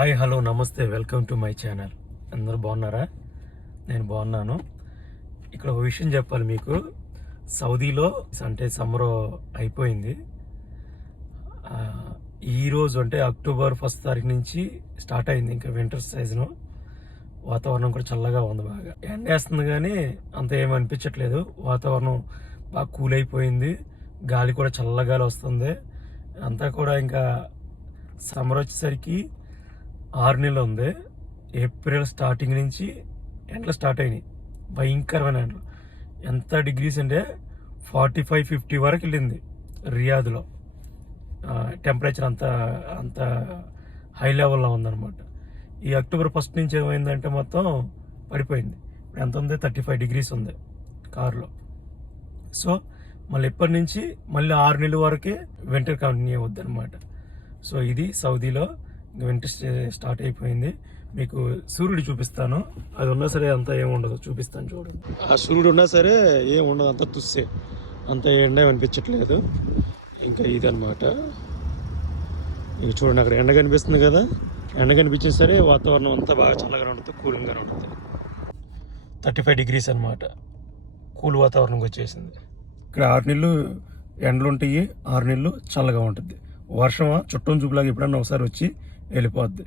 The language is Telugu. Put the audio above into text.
హాయ్ హలో నమస్తే వెల్కమ్ టు మై ఛానల్. అందరూ బాగున్నారా? నేను బాగున్నాను. ఇక్కడ ఒక విషయం చెప్పాలి మీకు. సౌదీలో అంటే సమ్మర్ అయిపోయింది. ఈరోజు అంటే అక్టోబర్ 1 తారీఖు నుంచి స్టార్ట్ అయింది ఇంకా వింటర్ సీజను. వాతావరణం కూడా చల్లగా ఉంది, బాగా ఎండేస్తుంది కానీ అంత ఏమి అనిపించట్లేదు. వాతావరణం బాగా కూల్ అయిపోయింది, గాలి కూడా చల్లగాలి వస్తుంది. అంతా కూడా ఇంకా సమ్మర్ వచ్చేసరికి 6 నెలలు ఉంది. ఏప్రిల్ స్టార్టింగ్ నుంచి ఎండలు స్టార్ట్ అయినాయి, భయంకరమైన ఎండలు. ఎంత డిగ్రీస్ అంటే 45-50 వరకు వెళ్ళింది రియాద్లో. టెంపరేచర్ అంత అంత హై లెవెల్లో ఉందన్నమాట. ఈ అక్టోబర్ 1 నుంచి ఏమైందంటే మొత్తం పడిపోయింది. ఇప్పుడు ఎంత ఉంది? 35 డిగ్రీస్ ఉంది కారులో. సో మళ్ళీ ఇప్పటి నుంచి మళ్ళీ 6 నెలల వరకే వింటర్ కంటిన్యూ అవుద్ది అనమాట. సో ఇది సౌదీలో వింటర్ స్టార్ట్ అయిపోయింది. మీకు సూర్యుడు చూపిస్తాను. అది ఉన్నా సరే అంత ఏముండదు, చూపిస్తాను చూడండి. ఆ సూర్యుడు ఉన్నా సరే ఏముండదు, అంత తుస్సే, అంత ఎండ అనిపించట్లేదు. ఇంకా ఇది అనమాట. ఇక చూడండి, అక్కడ ఎండ కనిపిస్తుంది కదా. ఎండ కనిపించినా సరే వాతావరణం అంతా బాగా చల్లగా ఉంటుంది, కూలింగ్గా ఉంటుంది. 35 డిగ్రీస్ అనమాట, కూల్ వాతావరణంకి వచ్చేసింది. ఇక్కడ 6 నెలలు ఎండలు ఉంటాయి, 6 నెలలు చల్లగా ఉంటుంది. వర్షం చుట్టం చూపులాగా ఎప్పుడన్నా ఒకసారి వచ్చి వెళ్ళిపోద్ది.